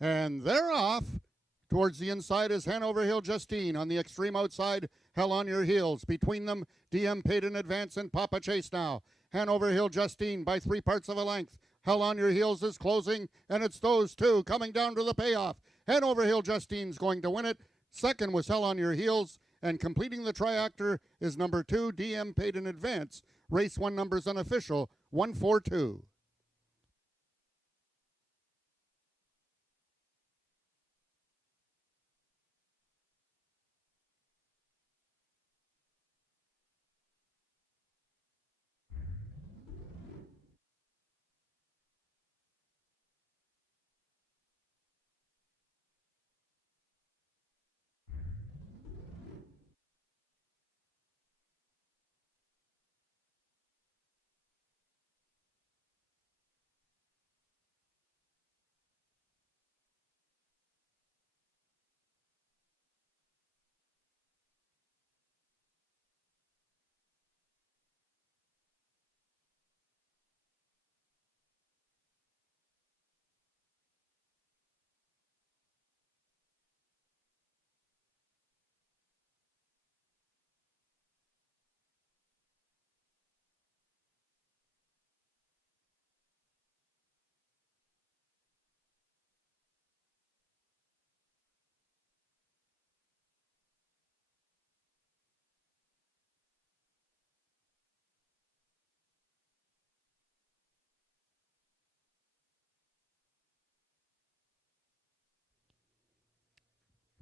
And they're off. Towards the inside is Hanover Hill Justine. On the extreme outside, Hell on Your Heels. Between them, DM Paid in Advance and Papa Chase now. Hanover Hill Justine by 3/4 of a length. Hell on Your Heels is closing, and it's those two coming down to the payoff. Hanover Hill Justine's going to win it. Second was Hell on Your Heels, and completing the triactor is number 2, DM Paid in Advance. Race 1 numbers unofficial, 142.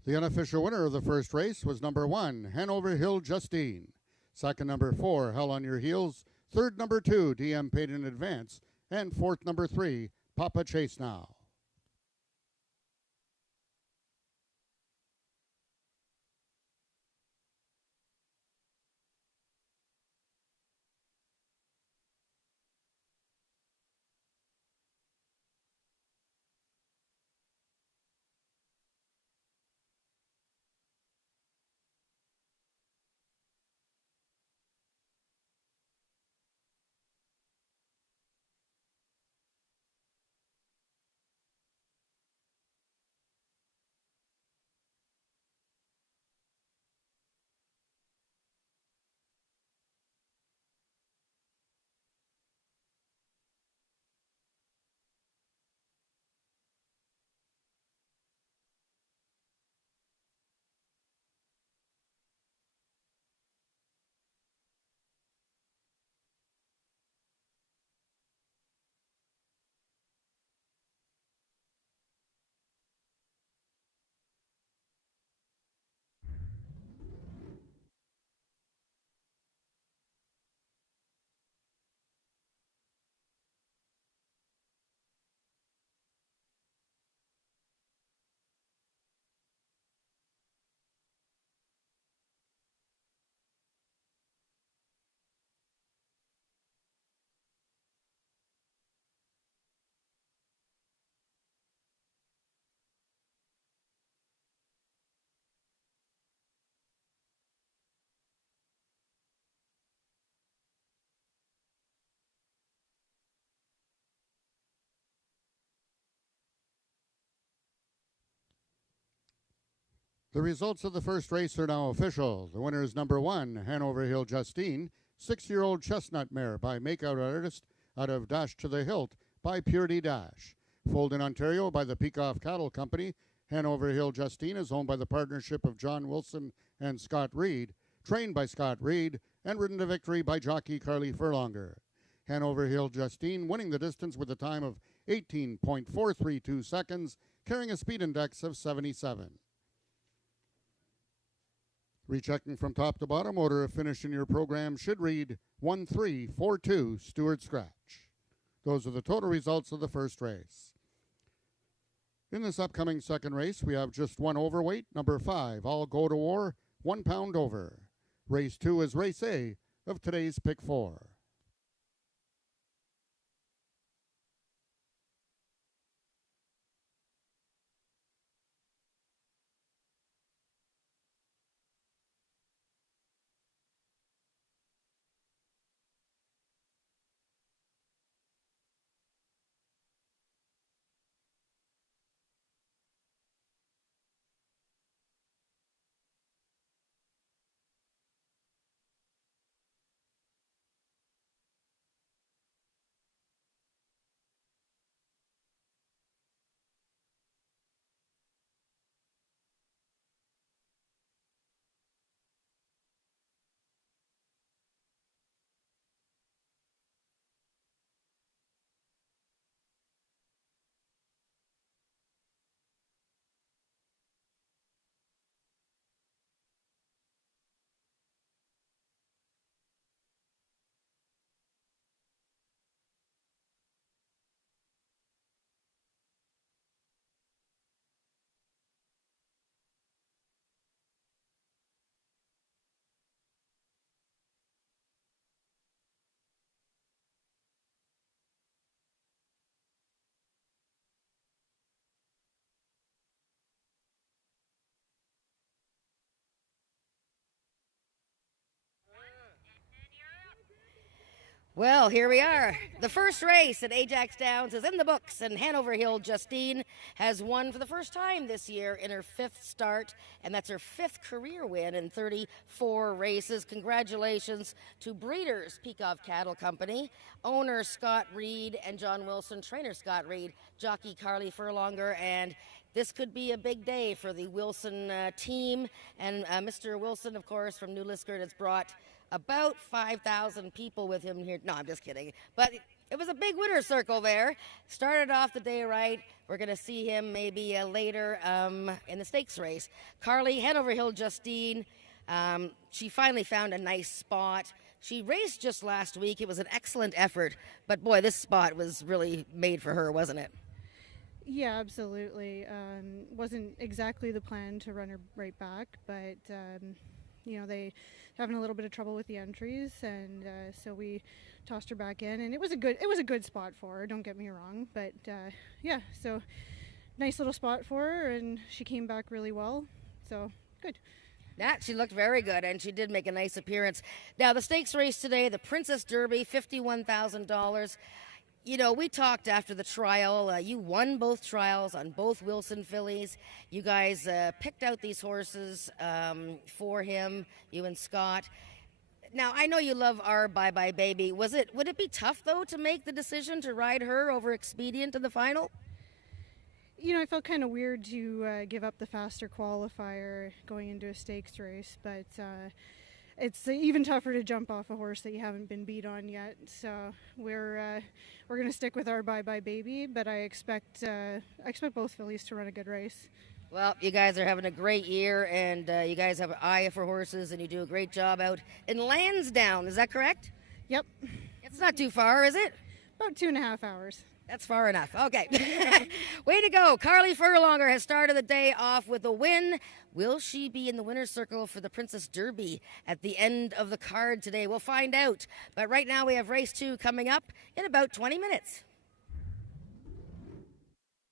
The unofficial winner of the first race was number 1, Hanover Hill Justine. Second, number 4, Hell on Your Heels. Third, number 2, DM Paid in Advance. And fourth, number 3, Papa Chase now. The results of the first race are now official. The winner is number 1, Hanover Hill Justine, 6-year-old chestnut mare by Makeout Artist out of Dash to the Hilt by Purity Dash. Foaled in Ontario by the Peacock Cattle Company, Hanover Hill Justine is owned by the partnership of John Wilson and Scott Reed, trained by Scott Reed, and ridden to victory by jockey Carly Furlonger. Hanover Hill Justine winning the distance with a time of 18.432 seconds, carrying a speed index of 77. Rechecking from top to bottom, order of finish in your program should read 1342 Stewart Scratch. Those are the total results of the first race. In this upcoming second race, we have just one overweight, number 5, All Go to War, 1 pound over. Race 2 is race A of today's pick 4. Well, here we are. The first race at Ajax Downs is in the books, and Hanover Hill Justine has won for the first time this year in her 5th start, and that's her 5th career win in 34 races. Congratulations to Breeders' Peacock Cattle Company, owner Scott Reed and John Wilson, trainer Scott Reed, jockey Carly Furlonger, and this could be a big day for the Wilson team. And Mr. Wilson, of course, from New Liskeard has brought about 5,000 people with him here. No, I'm just kidding. But it was a big winner's circle there. Started off the day right. We're going to see him maybe later in the stakes race. Carly, Hanover Hill Justine, she finally found a nice spot. She raced just last week. It was an excellent effort. But boy, this spot was really made for her, wasn't it? Yeah, absolutely. Wasn't exactly the plan to run her right back, but they having a little bit of trouble with the entries, and so we tossed her back in, and it was a good spot for her. Don't get me wrong, but so nice little spot for her, and she came back really well. So good. Yeah, she looked very good, and she did make a nice appearance. Now the stakes race today, the Princess Derby, $51,000. You know, we talked after the trial. You won both trials on both Wilson fillies. You guys picked out these horses for him, you and Scott. Now, I know you love our Bye Bye Baby. Would it be tough, though, to make the decision to ride her over Expedient in the final? You know, I felt kind of weird to give up the faster qualifier going into a stakes race, but it's even tougher to jump off a horse that you haven't been beat on yet. So we're going to stick with our Bye Bye Baby, but I expect both fillies to run a good race. Well, you guys are having a great year, and you guys have an eye for horses, and you do a great job out in Lansdowne. Is that correct? Yep. It's not too far, is it? About 2.5 hours. That's far enough. Okay. Way to go. Carly Furlonger has started the day off with a win. Will she be in the winner's circle for the Princess Derby at the end of the card today? We'll find out. But right now we have race 2 coming up in about 20 minutes.